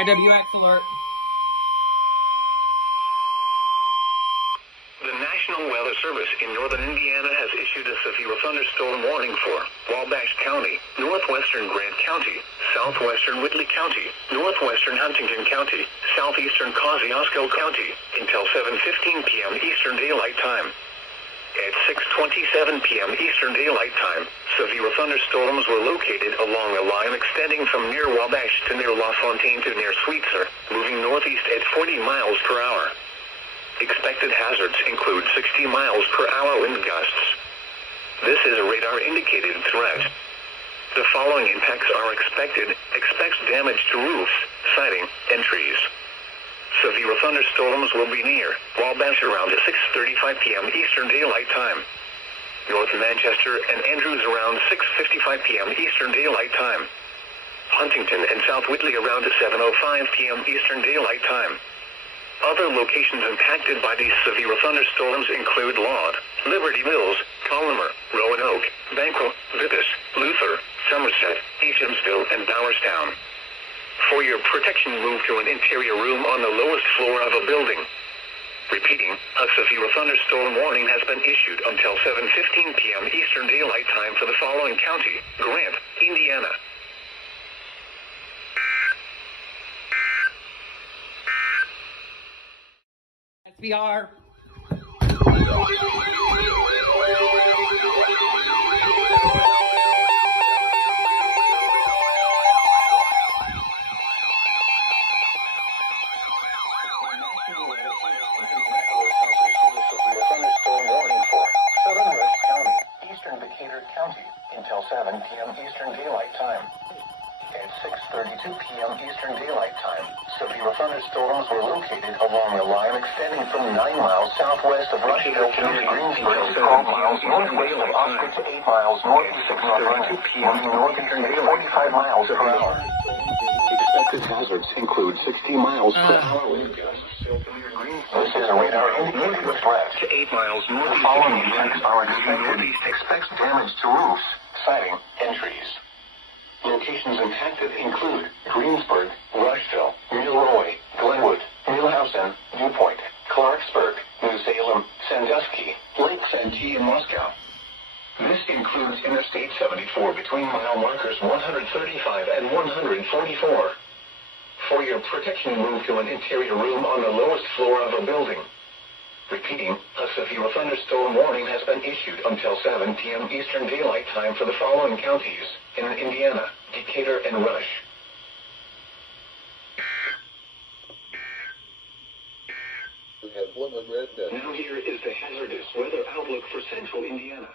IWX alert. The National Weather Service in northern Indiana has issued a severe thunderstorm warning for Wabash County, northwestern Grant County, southwestern Whitley County, northwestern Huntington County, southeastern Kosciuszko County, until 7:15 p.m. Eastern Daylight Time. At 6:27 p.m. Eastern Daylight Time, severe thunderstorms were located along a line extending from near Wabash to near LaFontaine to near Sweetser, moving northeast at 40 miles per hour. Expected hazards include 60 miles per hour wind gusts. This is a radar-indicated threat. The following impacts are expected. Expect damage to roofs, siding, and trees. Severe thunderstorms will be near Wabash around 6:35 p.m. Eastern Daylight Time. North Manchester and Andrews around 6:55 p.m. Eastern Daylight Time. Huntington and South Whitley around 7:05 p.m. Eastern Daylight Time. Other locations impacted by these severe thunderstorms include Laud, Liberty Mills, Collimer, Roanoke, Banquo, Vippus, Luther, Somerset, Eashamsville, and Bowerstown. For your protection, move to an interior room on the lowest floor of a building. Repeating, a severe thunderstorm warning has been issued until 7:15 p.m. Eastern Daylight Time for the following county: Grant, Indiana. SBR. Until 7 p.m. Eastern Daylight Time. At 6:32 p.m. Eastern Daylight Time, severe thunderstorms were located along a line extending from 9 miles southwest of Rushville to near Greensburg, 12 miles northwest of Oscar to 8 miles northeast of 6:32 p.m. northeastern at 45 miles per hour. Expected hazards include 60 miles per hour wind gusts. This is a radar-indicated threat to 8 miles northeast. The following impacts are expected. Expect damage to roofs, siding, and trees. Locations impacted include Greensburg, Rushville, Milroy, Glenwood, Millhausen, DuPont, Clarksburg, New Salem, Sandusky, Lakes, and Moscow. This includes Interstate 74 between mile markers 135 and 144. For your protection, move to an interior room on the lowest floor of a building. Repeating, a severe thunderstorm warning has been issued until 7 p.m. Eastern Daylight Time for the following counties in Indiana: Decatur and Rush. Now here is the hazardous weather outlook for central Indiana.